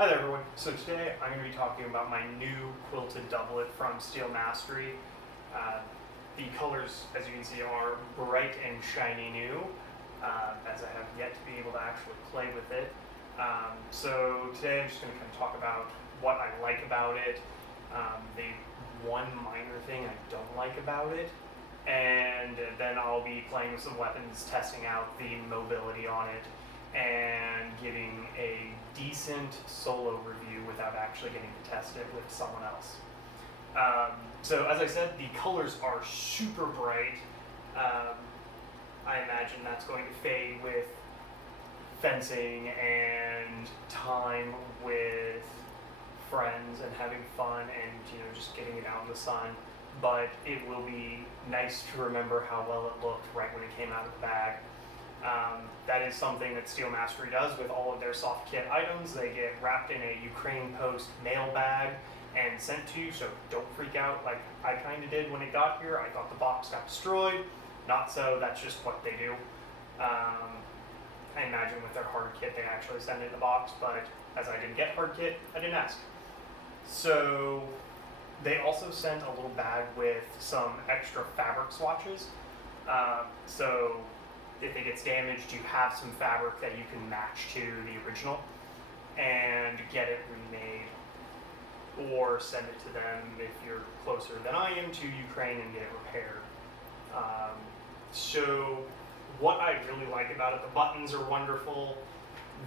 Hi there everyone. So today I'm going to be talking about my new quilted doublet from Steel Mastery. The colors, as you can see, are bright and shiny new, as I have yet to be able to actually play with it. So today I'm just going to kind of talk about what I like about it, the one minor thing I don't like about it, and then I'll be playing with some weapons, testing out the mobility on it, and giving a decent solo review without actually getting to test it with someone else. So as I said, the colors are super bright. I imagine that's going to fade with fencing and time with friends and having fun and just getting it out in the sun. But it will be nice to remember how well it looked right when it came out of the bag. That is something that Steel Mastery does with all of their soft kit items. They get wrapped in a Ukraine Post mail bag and sent to you, so don't freak out like I kind of did when it got here. I thought the box got destroyed. Not so, that's just what they do. I imagine with their hard kit they actually send it in the box, but as I didn't get hard kit, I didn't ask. So they also sent a little bag with some extra fabric swatches. So if it gets damaged, you have some fabric that you can match to the original and get it remade, or send it to them if you're closer than I am to Ukraine and get it repaired. So what I really like about it, the buttons are wonderful.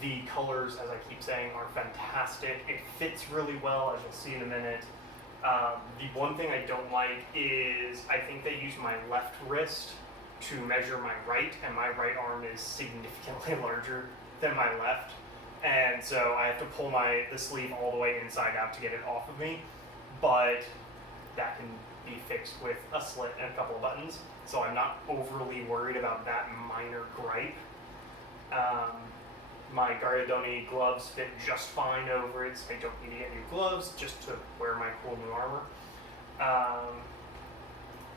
The colors, as I keep saying, are fantastic. It fits really well, as you'll see in a minute. The one thing I don't like is I think they use my left wrist to measure my right, and my right arm is significantly larger than my left, and so I have to pull the sleeve all the way inside out to get it off of me, but that can be fixed with a slit and a couple of buttons, so I'm not overly worried about that minor gripe. My Gariadoni gloves fit just fine over it, so I don't need to get new gloves just to wear my cool new armor.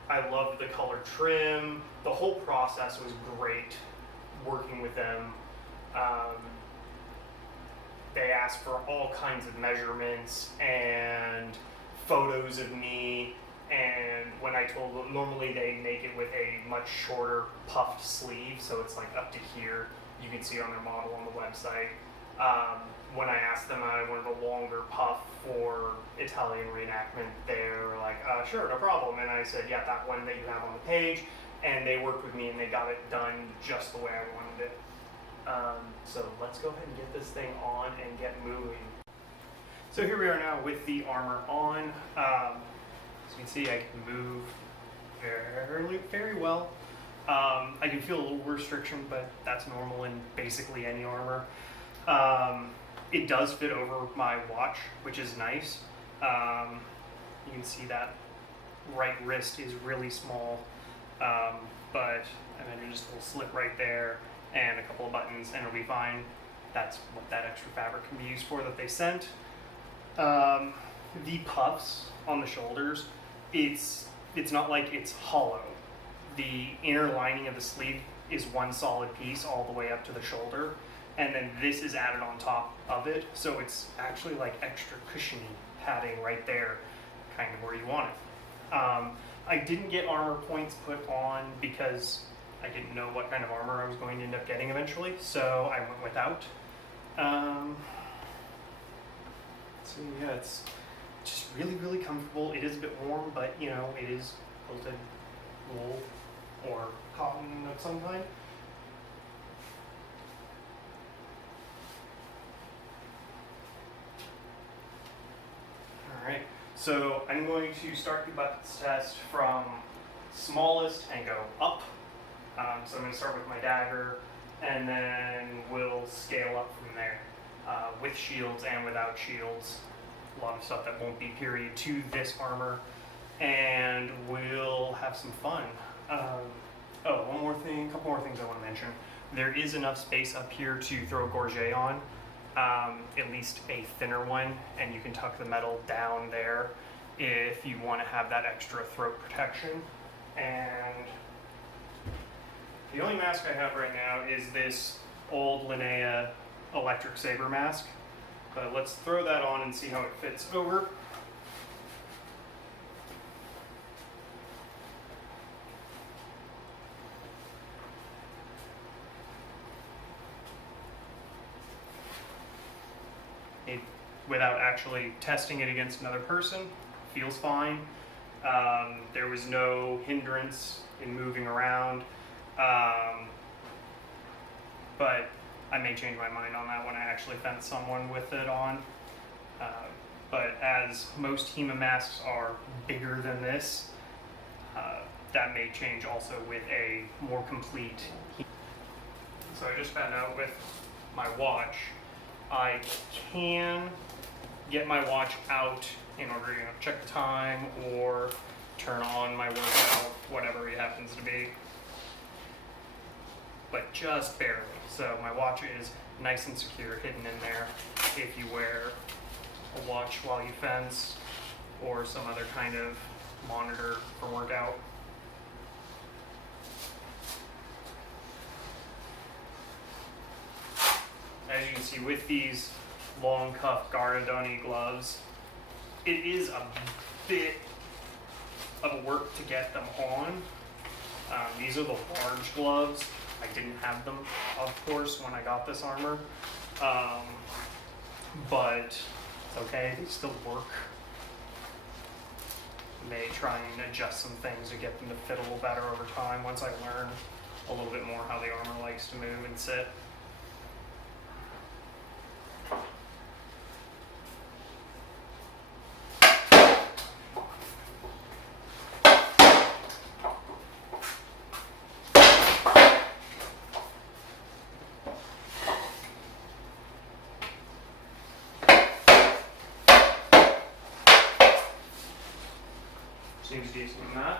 I love the color trim. The whole process was great working with them. They asked for all kinds of measurements and photos of me, and when I told them, normally they make it with a much shorter puffed sleeve, so it's like up to here. You can see on their model on the website. When I asked them I wanted a longer puff for Italian reenactment, they were like, sure, no problem. And I said, yeah, that one that you have on the page. And they worked with me and they got it done just the way I wanted it. So let's go ahead and get this thing on and get moving. So here we are now with the armor on. As you can see, I can move very well. I can feel a little restriction, but that's normal in basically any armor. It does fit over my watch, which is nice. You can see that right wrist is really small, but then just a little slit right there and a couple of buttons and it'll be fine. That's what that extra fabric can be used for that they sent. The puffs on the shoulders, it's not like it's hollow. The inner lining of the sleeve is one solid piece all the way up to the shoulder, and then this is added on top of it, so it's actually like extra cushiony padding right there, kind of where you want it. I didn't get armor points put on because I didn't know what kind of armor I was going to end up getting eventually, so I went without. So yeah, it's just really comfortable. It is a bit warm, but it is quilted wool or cotton of some kind. Alright, so I'm going to start the buttons test from smallest and go up. So I'm going to start with my dagger, and then we'll scale up from there, with shields and without shields. A lot of stuff that won't be period to this armor, and we'll have some fun. One more thing, a couple more things I want to mention. There is enough space up here to throw a gorget on, at least a thinner one, and you can tuck the metal down there if you want to have that extra throat protection. And the only mask I have right now is this old Linnea electric saber mask. But let's throw that on and see how it fits over. It, without actually testing it against another person, feels fine. There was no hindrance in moving around, but I may change my mind on that when I actually fence someone with it on. But as most HEMA masks are bigger than this, that may change also with a more complete. So I just found out with my watch, I can get my watch out in order to check the time or turn on my workout, whatever it happens to be, but just barely. So my watch is nice and secure, hidden in there. If you wear a watch while you fence or some other kind of monitor for workout. As you can see with these long cuff Garadoni gloves, it is a bit of a work to get them on. These are the large gloves. I didn't have them, of course, when I got this armor, but it's okay, they still work. May try and adjust some things to get them to fit a little better over time once I learn a little bit more how the armor likes to move and sit. Seems decent in that.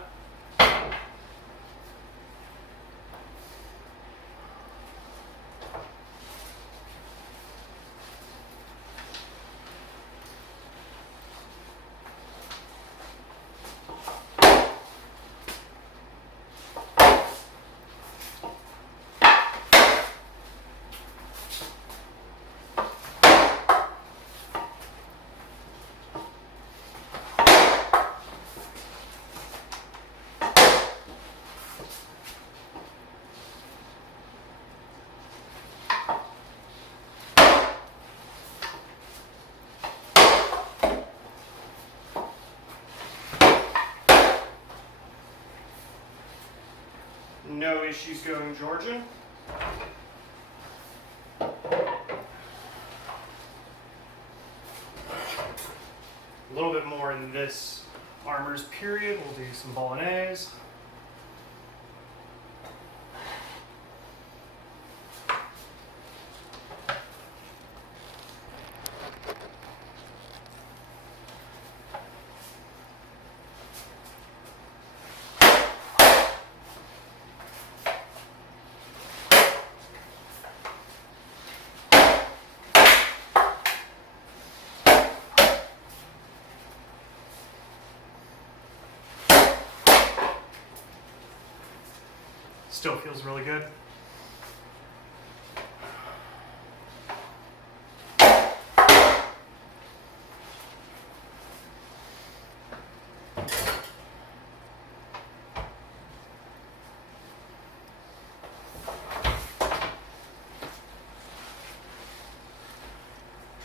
No issues going Georgian. A little bit more in this armor's period. We'll do some bolognese. Still feels really good.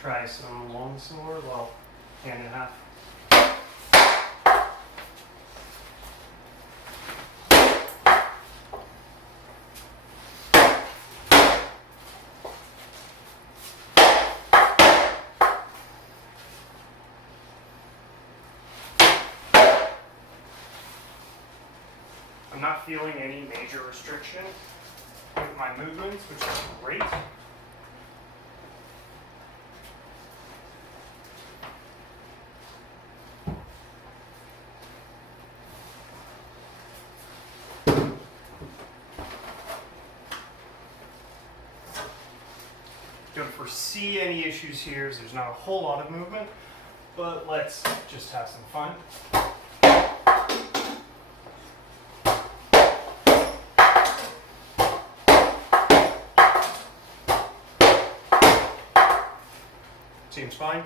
Try some longsword, well, hand and a half. I'm not feeling any major restriction with my movements, which is great. Don't foresee any issues here, so there's not a whole lot of movement, but let's just have some fun. Seems fine.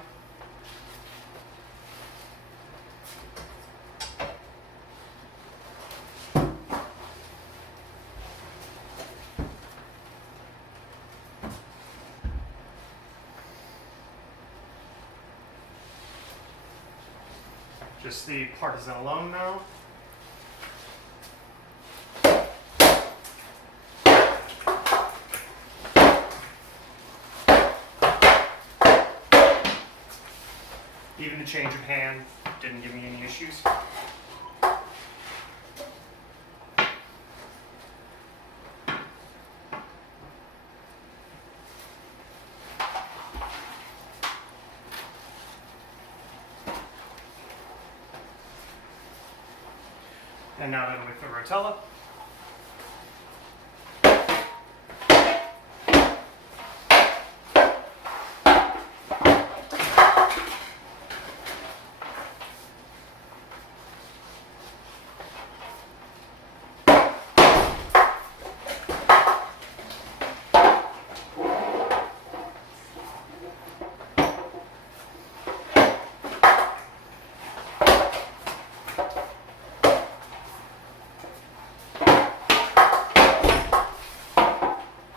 Just the partisan alone now. Even the change of hand didn't give me any issues. And now then with the rotella.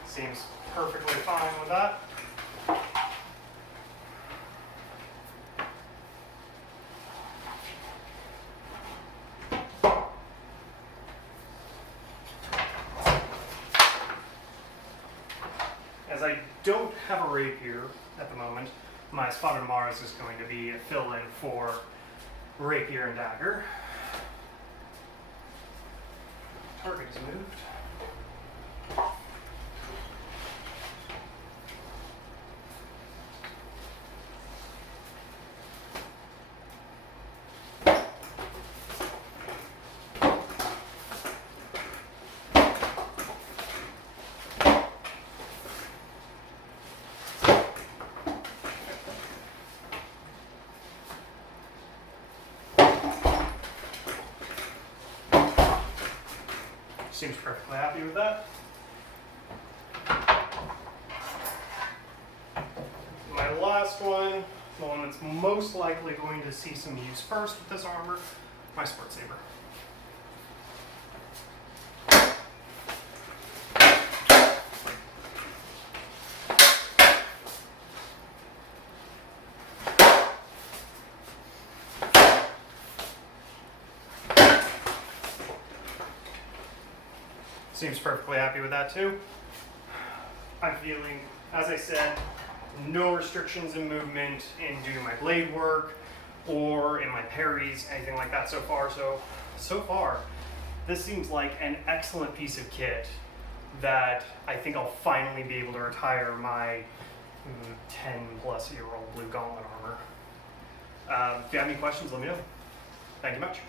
Seems perfectly fine with that. As I don't have a rapier at the moment, my Spotted Mars is going to be a fill-in for rapier and dagger. Target is moved. Seems perfectly happy with that. My last one, the one that's most likely going to see some use first with this armor, my Sport Saber. Seems perfectly happy with that too. I'm feeling, as I said, no restrictions in movement in doing my blade work or in my parries, anything like that so far. So far, this seems like an excellent piece of kit that I think I'll finally be able to retire my 10-plus-year-old blue gauntlet armor. If you have any questions, let me know. Thank you much.